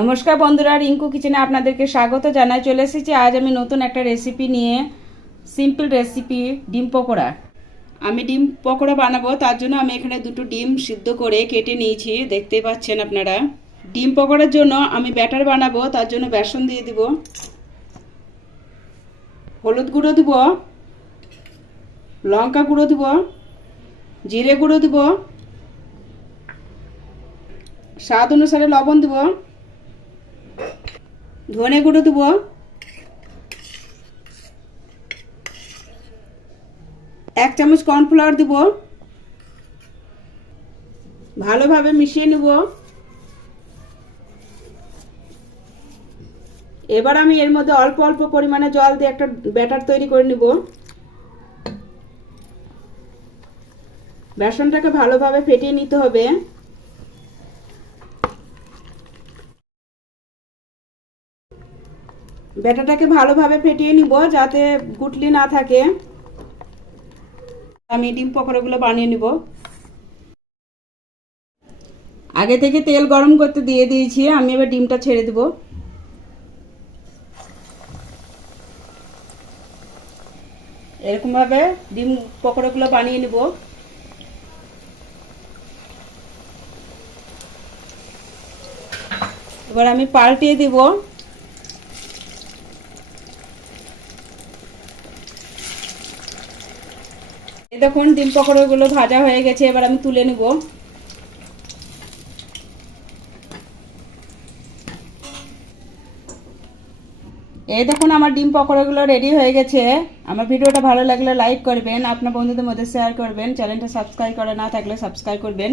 নমস্কার বন্ধুরা, রিঙ্কু কিচেনে আপনাদেরকে স্বাগত জানাই। চলে এসেছি আজ আমি নতুন একটা রেসিপি নিয়ে। সিম্পল রেসিপি, ডিম পকোড়া। আমি ডিম পকোড়া বানাবো, তার জন্য আমি এখানে দুটো ডিম সিদ্ধ করে কেটে নিয়েছি, দেখতেই পাচ্ছেন আপনারা। ডিম পকোড়ার জন্য আমি ব্যাটার বানাবো, তার জন্য বেসন দিয়ে দিব, হলুদ গুঁড়ো দিব, লঙ্কা গুঁড়ো দিব, জিরে গুঁড়ো দিব, স্বাদ অনুসারে লবণ দিব, ধনে গুঁড়ো দেব, এক চামচ কর্নফ্লাওয়ার দেব, ভালোভাবে মিশিয়ে নেব। এবার আমি এর মধ্যে অল্প অল্প পরিমাণে জল দিয়ে একটা ব্যাটার তৈরি করে নেব। বেসনটাকে ভালোভাবে ফেটিয়ে নিতে হবে। ব্যাটারটাকে ভালোভাবে ফেটিয়ে নিব যাতে গুটলি না থাকে। আমি ডিম পকোড়াগুলো বানিয়ে নিব। আগে থেকে তেল গরম করতে দিয়ে দিয়েছি, আমি এবার ডিমটা ছেড়ে দেব। এরকমভাবে ডিম পকোড়াগুলো বানিয়ে নিব। এবার আমি পাল্টিয়ে দিব। এই দেখুন ডিম পকোড়াগুলো ভাজা হয়ে গেছে, এবার আমি তুলে নিব। এই দেখুন আমার ডিম পকোড়াগুলো রেডি হয়ে গেছে। আমার ভিডিওটা ভালো লাগলে লাইক করবেন, আপনার বন্ধুদের মধ্যে শেয়ার করবেন, চ্যানেলটা সাবস্ক্রাইব করা না থাকলে সাবস্ক্রাইব করবেন।